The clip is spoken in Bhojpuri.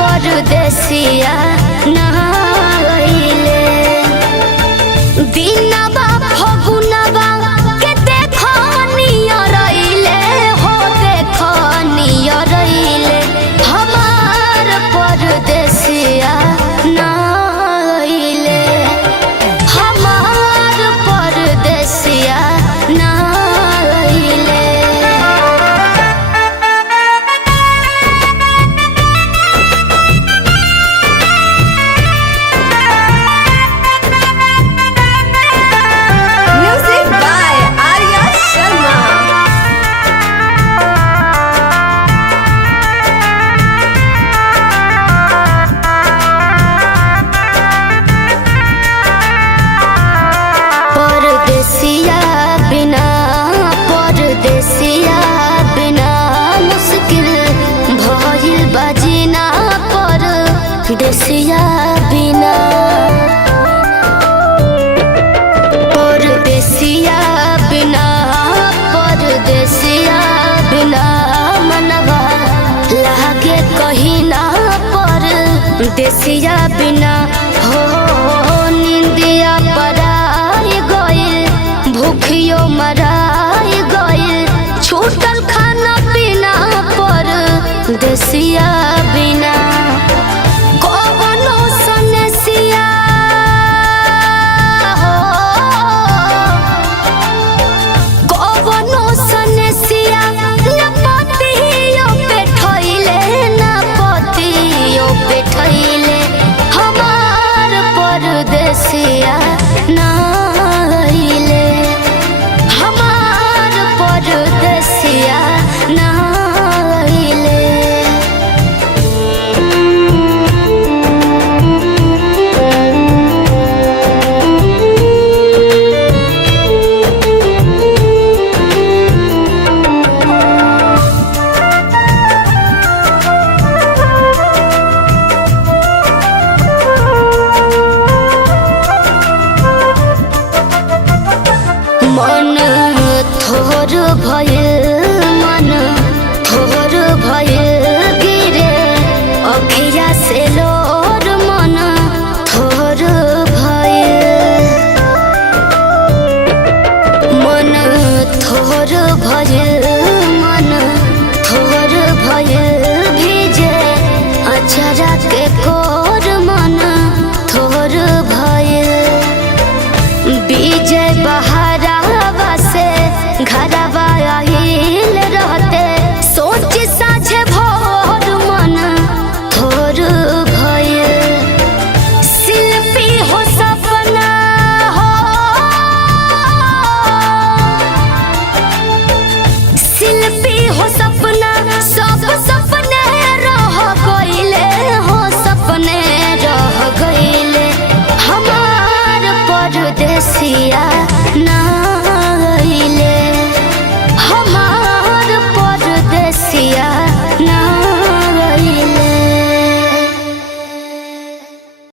परदेसिया नहाइले दिनवा फगुनवा के देखो नियरइले हो देखो नियरइले हमार परदेसिया नहाइले हमार परदेसिया नहाइले। परदेसिया बिना मुश्किल भइल बजना परदेसिया बिना परदेसिया बिना परदेसिया बिना मनवा लागे कहीं ना परदेसिया बिना हो निंदिया पराई गइल भूखियो मराई गइल छूटल खाना पीना परदेसिया बिना कवनो सनेसिया हो कवनो सनेसिया न पतियो बैठइले न पतियो बैठइले हमार परदेसिया नहाइले हमार परदेसिया नहाइले। मन थोर भइल मन थोर भइल गिरे अखिया से लोर मन थोर भइल मन थोर भइल मन थोर भइल भीजे अचरा के कोर मन थोर भइल बीजे बहारा घरवा आइल रहते सोच साझे भोर मन थोर भइल शिल्पी हो सपना हो शिल्पी हो सपना सब सपने रह गइले हो सपने रह गइले हमार परदेसिया ना